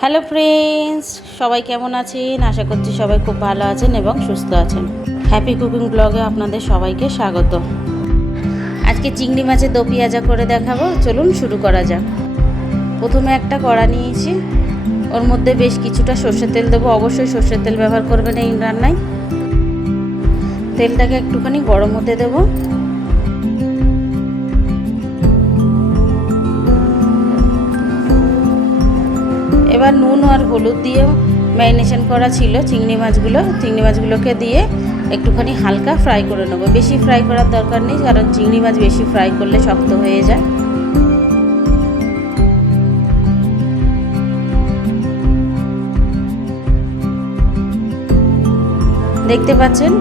Hello friends, সবাই কেমন আছেন? আশা করছি সবাই খুব ভালো আছেন এবং সুস্থ আছেন। হ্যাপি কুকিং ব্লগে আপনাদের সবাইকে স্বাগত। আজকে চিংড়ি মাছের দো পেঁয়াজা করে দেখাবো। চলুন শুরু করা যাক। প্রথমে একটা কড়া নিয়েছি, ওর মধ্যে বেশ কিছুটা সর্ষের তেল দেবো। অবশ্যই সর্ষের তেল ব্যবহার করবেন এই রান্নায়। তেলটাকে একটুখানি গরম হতে দেবো। এবার নুন আর হলুদ দিয়ে ম্যারিনেশন করা ছিল চিংড়ি মাছগুলোকে দিয়ে একটুখানি হালকা ফ্রাই করে নেব। বেশি ফ্রাই করার দরকার নেই, কারণ চিংড়ি মাছ বেশি ফ্রাই করলে শক্ত হয়ে যায়। দেখতে পাচ্ছেন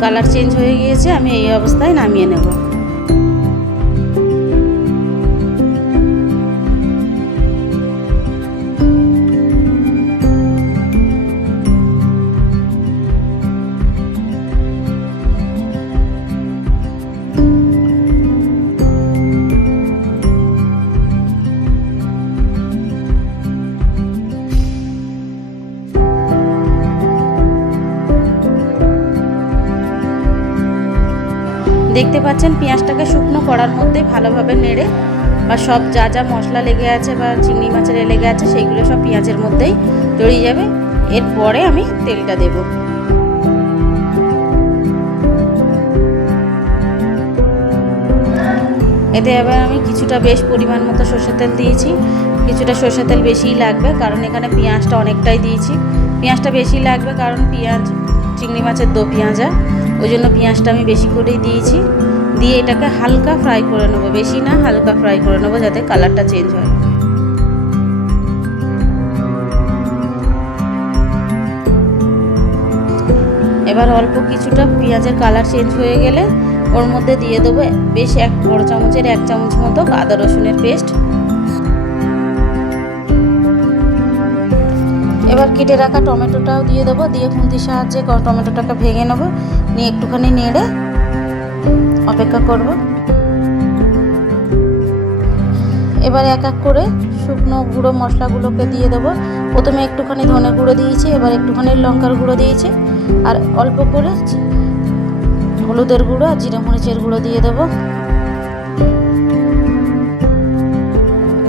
কালার চেঞ্জ হয়ে গিয়েছে। আমি এই অবস্থায় নামিয়ে নেব। দেখতে পাচ্ছেন পেঁয়াজটাকে শুকনো কড়ার মধ্যে ভালোভাবে নেড়ে বা সব যা যা মশলা লেগে আছে বা চিংড়ি মাছের লেগে আছে সেইগুলো সব পেঁয়াজের মধ্যেই জড়িয়ে যাবে। এরপরে আমি তেলটা দেব। এতে এবার আমি কিছুটা বেশ পরিমাণ মতো সর্ষের তেল দিয়েছি। কিছুটা সর্ষের তেল বেশিই লাগবে, কারণ এখানে পেঁয়াজটা অনেকটাই দিয়েছি। পেঁয়াজটা বেশি লাগবে কারণ চিংড়ি মাছের দো পেঁয়াজা, ওই জন্য পেঁয়াজটা আমি বেশি করেই দিয়েছি। দিয়ে এটাকে হালকা ফ্রাই করে নেবো, বেশি না, হালকা ফ্রাই করে নেবো যাতে কালারটা চেঞ্জ হয়। এবার অল্প কিছুটা পেঁয়াজের কালার চেঞ্জ হয়ে গেলে ওর মধ্যে দিয়ে দেবো বেশ এক বড় চামচের 1 চামচ মতো আদা রসুনের পেস্ট। এবার কেটে রাখা টমেটোটাও দিয়ে দেবো। দিয়ে খুন্তির সাহায্যে টমেটোটাকে ভেঙে নেবো। নিয়ে একটুখানি নেড়ে অপেক্ষা করব। এবার এক এক করে শুকনো গুঁড়ো মশলাগুলোকে দিয়ে দেবো। প্রথমে একটুখানি ধনে গুঁড়ো দিয়েছি, এবার একটুখানি লঙ্কার গুঁড়ো দিয়েছি, আর অল্প করে হলুদের গুঁড়ো আর জিরে মরিচের গুঁড়ো দিয়ে দেবো।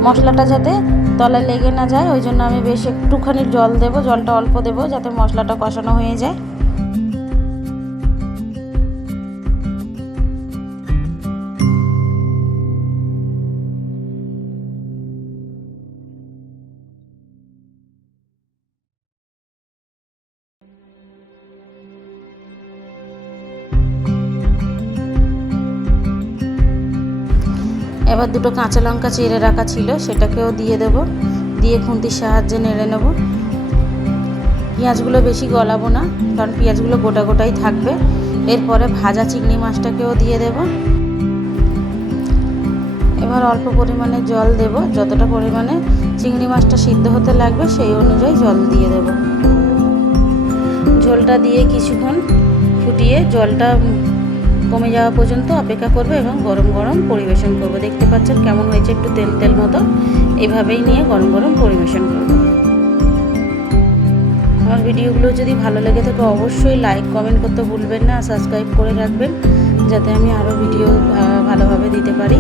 মশলাটা যাতে তলায় লেগে না যায়, ওই জন্য আমি বেশ একটুখানি জল দেবো। জলটা অল্প দেবো যাতে মশলাটা কষানো হয়ে যায়। এবার দুটো কাঁচা লঙ্কা চিড়ে রাখা ছিল, সেটাকেও দিয়ে দেব। দিয়ে খুন্তির সাহায্যে নেড়ে নেব। পেঁয়াজগুলো বেশি গলাবো না, কারণ পেঁয়াজগুলো গোটা গোটাই থাকবে। এরপরে ভাজা চিংড়ি মাছটাকেও দিয়ে দেব। এবার অল্প পরিমাণে জল দেব, যতটা পরিমাণে চিংড়ি মাছটা সিদ্ধ হতে লাগবে সেই অনুযায়ী জল দিয়ে দেব। ঝোলটা দিয়ে কিছুক্ষণ ফুটিয়ে জলটা কমে যাওয়া পর্যন্ত অপেক্ষা করবো এবং গরম গরম পরিবেশন করব। দেখতে পাচ্ছেন কেমন হয়েছে, একটু তেল তেল মতো। এইভাবেই নিয়ে গরম গরম পরিবেশন করব। আমার ভিডিওগুলো যদি ভালো লেগে থাকে অবশ্যই লাইক কমেন্ট করতে ভুলবেন না, সাবস্ক্রাইব করে রাখবেন যাতে আমি আরও ভিডিও ভালোভাবে দিতে পারি।